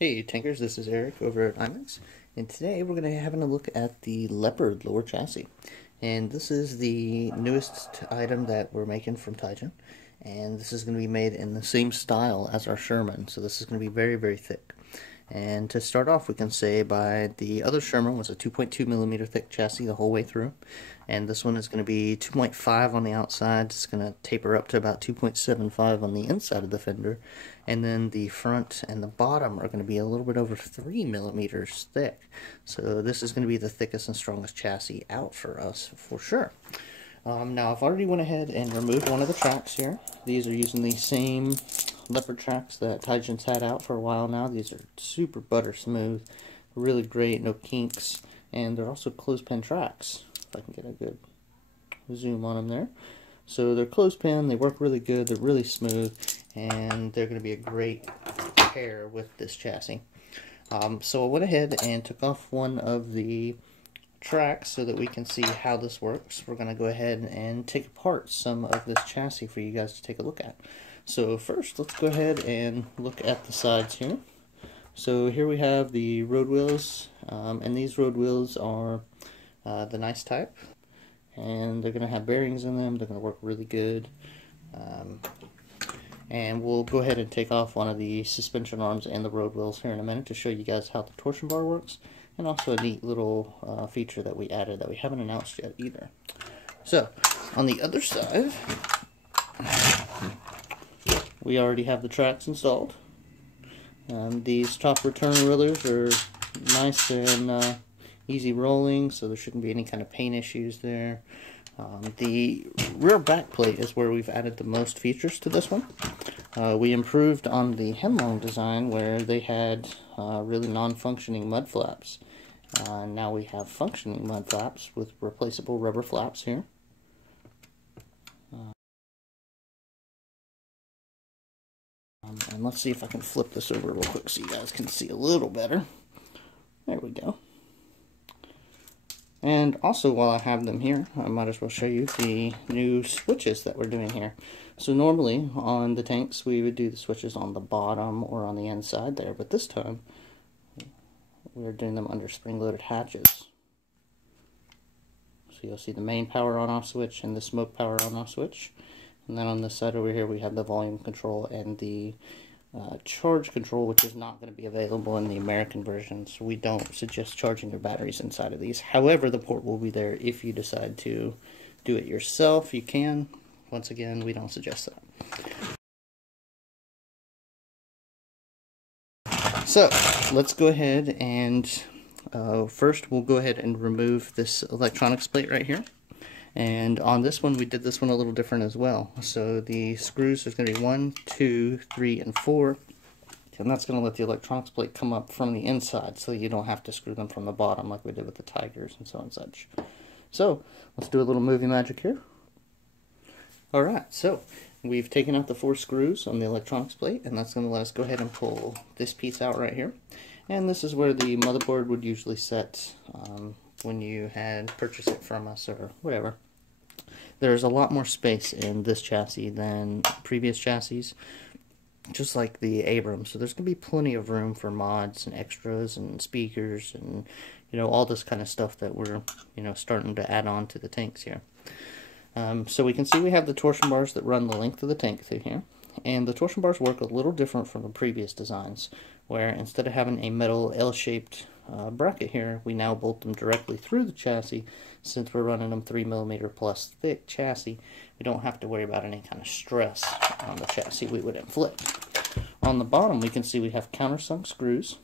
Hey Tankers, this is Eric over at IMAX, and today we're going to be having a look at the Leopard lower chassis. And this is the newest item that we're making from Taigen, and this is going to be made in the same style as our Sherman, so this is going to be very, very thick. And to start off, we can say the other Sherman was a 2.2 millimeter thick chassis the whole way through, and this one is going to be 2.5 on the outside. It's going to taper up to about 2.75 on the inside of the fender, and then the front and the bottom are going to be a little bit over 3 millimeters thick. So this is going to be the thickest and strongest chassis out for us for sure. Now I've already went ahead and removed one of the tracks here. These are using the same Leopard tracks that Taigen's had out for a while now. These are super butter smooth, really great, no kinks, and they're also clothespin tracks, if I can get a good zoom on them there. So they're clothespin, they work really good, they're really smooth, and they're going to be a great pair with this chassis. So I went ahead and took off one of the tracks so that we can see how this works. We're going to go ahead and take apart some of this chassis for you guys to take a look at. So first, let's go ahead and look at the sides here. So here we have the road wheels, and these road wheels are the nice type, and they're going to have bearings in them. They're going to work really good. And we'll go ahead and take off one of the suspension arms and the road wheels here in a minute to show you guys how the torsion bar works, and also a neat little feature that we added that we haven't announced yet either. So on the other side, we already have the tracks installed. These top return rollers are nice and easy rolling, so there shouldn't be any kind of paint issues there. The rear back plate is where we've added the most features to this one. We improved on the Heng Long design where they had really non-functioning mud flaps. Now we have functioning mud flaps with replaceable rubber flaps here. And let's see if I can flip this over real quick so you guys can see a little better. There we go. And also, while I have them here, I might as well show you the new switches that we're doing here. So normally on the tanks we would do the switches on the bottom or on the inside there, but this time we're doing them under spring-loaded hatches. So you'll see the main power on-off switch and the smoke power on-off switch. And then on this side over here we have the volume control and the charge control, which is not going to be available in the American version, so we don't suggest charging your batteries inside of these. However, the port will be there if you decide to do it yourself. You can. Once again, we don't suggest that. So let's go ahead and first we'll go ahead and remove this electronics plate right here. And on this one, we did this one a little different as well. So the screws, there's going to be 1, 2, 3, and 4. And that's going to let the electronics plate come up from the inside, so you don't have to screw them from the bottom like we did with the Tigers and so and such. So let's do a little movie magic here. Alright, so we've taken out the 4 screws on the electronics plate, and that's going to let us go ahead and pull this piece out right here. And this is where the motherboard would usually set when you had purchased it from us or whatever. There's a lot more space in this chassis than previous chassis, just like the Abrams. So there's going to be plenty of room for mods and extras and speakers and, you know, all this kind of stuff that we're, you know, starting to add on to the tanks here. So we can see we have the torsion bars that run the length of the tank through here. And the torsion bars work a little different from the previous designs, where instead of having a metal L-shaped bracket here, we now bolt them directly through the chassis. Since we're running them 3mm plus thick chassis, we don't have to worry about any kind of stress on the chassis we would inflict. On the bottom, we can see we have countersunk screws,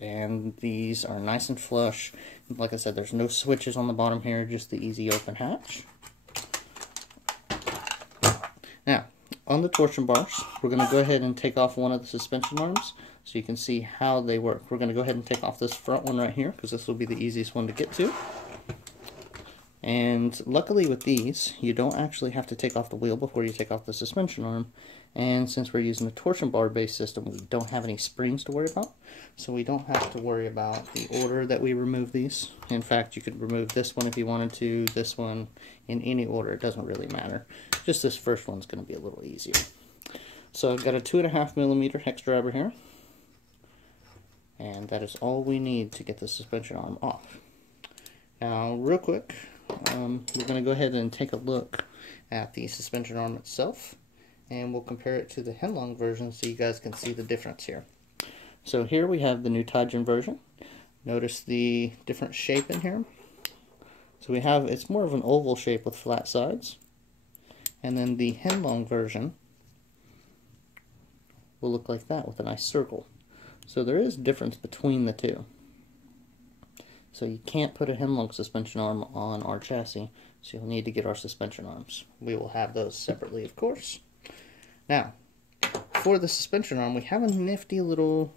and these are nice and flush. Like I said, there's no switches on the bottom here, just the easy open hatch. Now, on the torsion bars, we're going to go ahead and take off one of the suspension arms so you can see how they work. We're going to go ahead and take off this front one right here because this will be the easiest one to get to. And luckily with these, you don't actually have to take off the wheel before you take off the suspension arm. And since we're using a torsion bar based system, we don't have any springs to worry about. So we don't have to worry about the order that we remove these. In fact, you could remove this one if you wanted to, this one, in any order. It doesn't really matter. Just this first one's going to be a little easier. So I've got a 2.5mm hex driver here. And that is all we need to get the suspension arm off. Now, real quick, we're going to go ahead and take a look at the suspension arm itself, and we'll compare it to the Heng Long version so you guys can see the difference here. So here we have the new Taigen version. Notice the different shape in here. So we have, it's more of an oval shape with flat sides. And then the Heng Long version will look like that with a nice circle. So there is a difference between the two. So you can't put a Heng Long suspension arm on our chassis, so you'll need to get our suspension arms. We will have those separately, of course. Now, for the suspension arm, we have a nifty little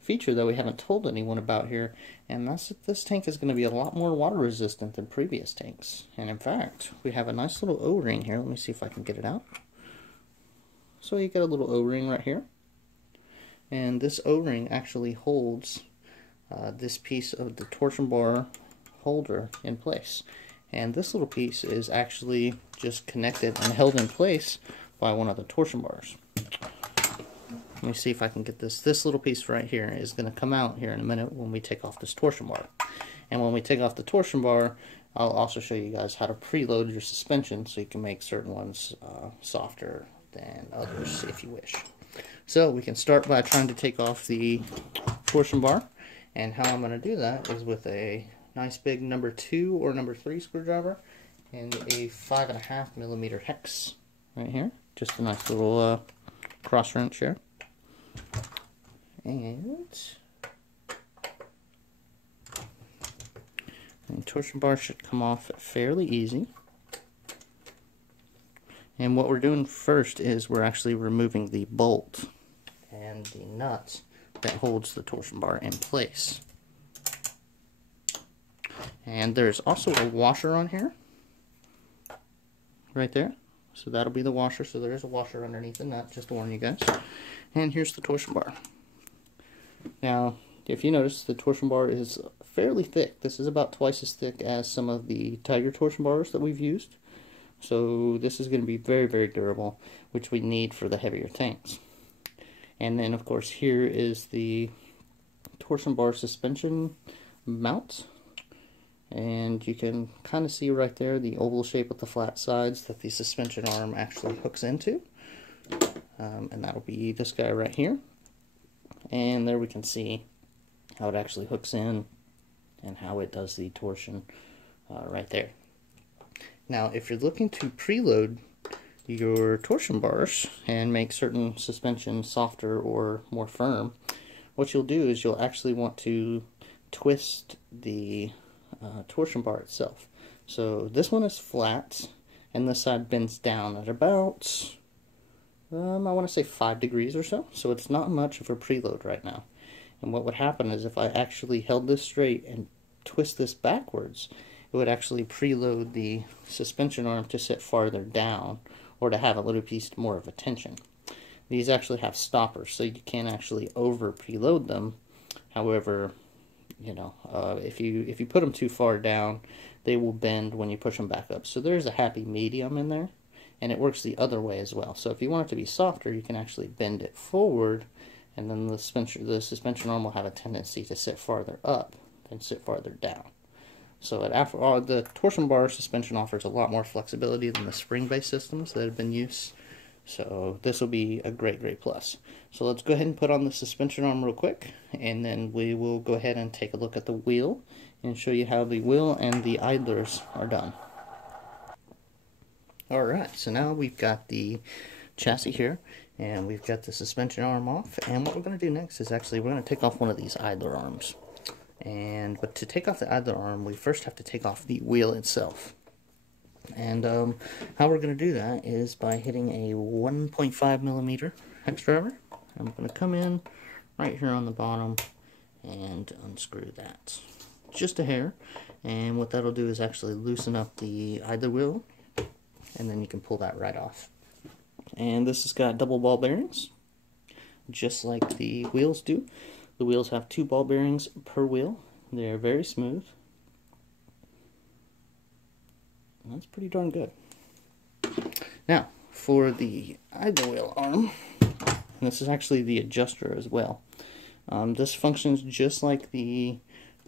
feature that we haven't told anyone about here, and that's that this tank is going to be a lot more water resistant than previous tanks. And in fact, we have a nice little O-ring here. Let me see if I can get it out. So you get a little O-ring right here, and this O-ring actually holds this piece of the torsion bar holder in place. And this little piece is actually just connected and held in place by one of the torsion bars. Let me see if I can get this. This little piece right here is going to come out here in a minute when we take off this torsion bar. And when we take off the torsion bar, I'll also show you guys how to preload your suspension so you can make certain ones softer than others if you wish. So we can start by trying to take off the torsion bar. And how I'm going to do that is with a nice big number 2 or number 3 screwdriver and a 5.5mm hex right here. Just a nice little cross wrench here. And the torsion bar should come off fairly easy. And what we're doing first is we're actually removing the bolt and the nut that holds the torsion bar in place. And there's also a washer on here, right there. So that'll be the washer. So there is a washer underneath the nut, just to warn you guys. And here's the torsion bar. Now, if you notice, the torsion bar is fairly thick. This is about twice as thick as some of the Tiger torsion bars that we've used. So this is going to be very, very durable, which we need for the heavier tanks. And then, of course, here is the torsion bar suspension mount. And you can kind of see right there the oval shape with the flat sides that the suspension arm actually hooks into. And that'll be this guy right here. And there we can see how it actually hooks in and how it does the torsion right there. Now, if you're looking to preload your torsion bars and make certain suspension softer or more firm, what you'll do is you'll actually want to twist the torsion bar itself. So this one is flat and this side bends down at about I want to say 5 degrees or so. So it's not much of a preload right now. And what would happen is if I actually held this straight and twist this backwards, it would actually preload the suspension arm to sit farther down or to have a little piece more of a tension. These actually have stoppers, so you can't actually over preload them. However, you know, if you put them too far down, they will bend when you push them back up. So there's a happy medium in there, and it works the other way as well. So if you want it to be softer, you can actually bend it forward, and then the suspension arm will have a tendency to sit farther up than sit farther down. So the torsion bar suspension offers a lot more flexibility than the spring-based systems that have been used. So this will be a great, great plus. So let's go ahead and put on the suspension arm real quick, and then we will go ahead and take a look at the wheel and show you how the wheel and the idlers are done. Alright, so now we've got the chassis here, and we've got the suspension arm off, and what we're going to do next is actually we're going to take off one of these idler arms. But to take off the idler arm, we first have to take off the wheel itself. And how we're going to do that is by hitting a 1.5mm hex driver. I'm going to come in right here on the bottom and unscrew that. Just a hair. And what that'll do is actually loosen up the idler wheel, and then you can pull that right off. And this has got double ball bearings, just like the wheels do. The wheels have 2 ball bearings per wheel. They are very smooth. And that's pretty darn good. Now, for the idler wheel arm, and this is actually the adjuster as well. This functions just like the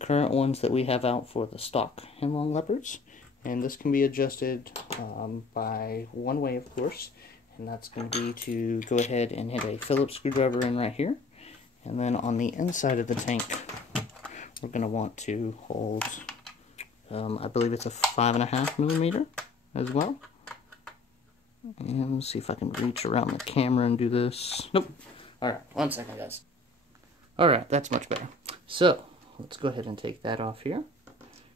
current ones that we have out for the stock Heng Long Leopards, and this can be adjusted by one way, of course, and that's going to be to go ahead and hit a Phillips screwdriver in right here, and then on the inside of the tank we're going to want to hold, I believe it's a 5.5 millimeter as well. And let's see if I can reach around the camera and do this. Nope. Alright, 1 second, guys. Alright, that's much better. So, let's go ahead and take that off here.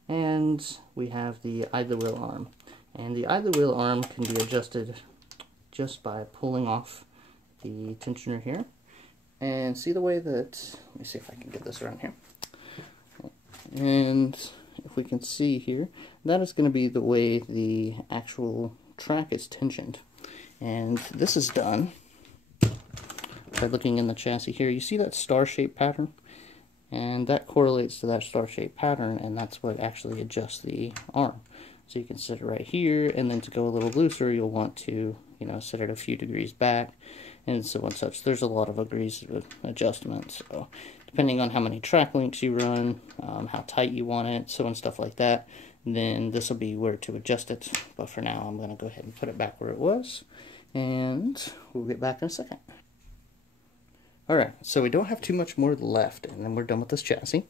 And we have the idler wheel arm. And the idler wheel arm can be adjusted just by pulling off the tensioner here. And see the way that, let me see if I can get this around here. And if we can see here, that is going to be the way the actual track is tensioned. And this is done by looking in the chassis here. You see that star-shaped pattern? And that correlates to that star-shaped pattern, and that's what actually adjusts the arm. So you can sit it right here, and then to go a little looser, you'll want to, you know, set it a few degrees back, and so and such. There's a lot of degrees of adjustments. So depending on how many track links you run, how tight you want it, so and stuff like that, then this will be where to adjust it. But for now, I'm going to go ahead and put it back where it was, and we'll get back in a second. Alright, so we don't have too much more left, and then we're done with this chassis.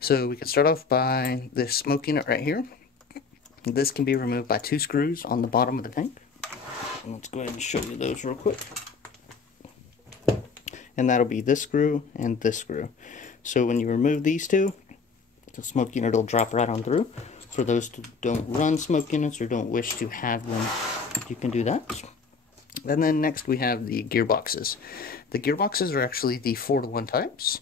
So we can start off by this smoke unit right here. This can be removed by 2 screws on the bottom of the tank. And let's go ahead and show you those real quick. And that'll be this screw and this screw. So when you remove these two, the smoke unit will drop right on through. For those who don't run smoke units or don't wish to have them, you can do that. And then next we have the gearboxes. The gearboxes are actually the 4-to-1 types.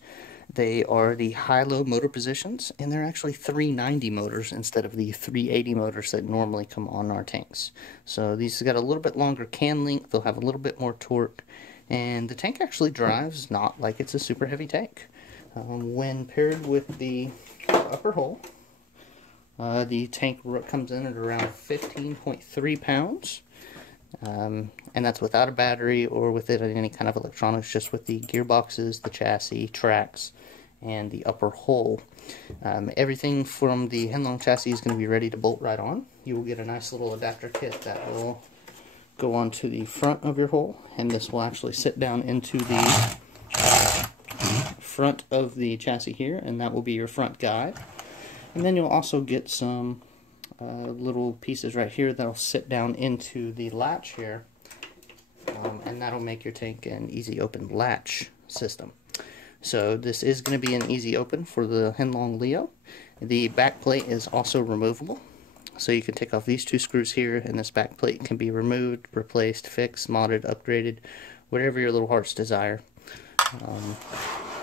They are the high-low motor positions, and they're actually 390 motors instead of the 380 motors that normally come on our tanks. So these have got a little bit longer can length, they'll have a little bit more torque, and the tank actually drives not like it's a super heavy tank. When paired with the upper hull, the tank comes in at around 15.3 pounds. And that's without a battery or with it any kind of electronics, just with the gearboxes, the chassis, tracks, and the upper hull. Everything from the Heng Long chassis is going to be ready to bolt right on. You will get a nice little adapter kit that will go onto the front of your hull, and this will actually sit down into the front of the chassis here, and that will be your front guide. And then you'll also get some little pieces right here that'll sit down into the latch here, and that'll make your tank an easy open latch system. So this is going to be an easy open for the Heng Long Leo. The back plate is also removable, so you can take off these 2 screws here, and this back plate can be removed, replaced, fixed, modded, upgraded, whatever your little hearts desire.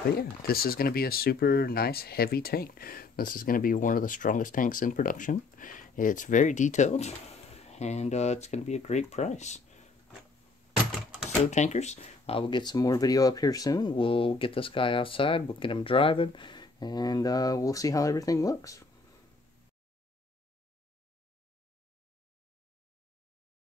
But yeah, this is going to be a super nice heavy tank. This is going to be one of the strongest tanks in production. It's very detailed, and it's going to be a great price. So tankers, I will get some more video up here soon. We'll get this guy outside, we'll get him driving, and we'll see how everything looks.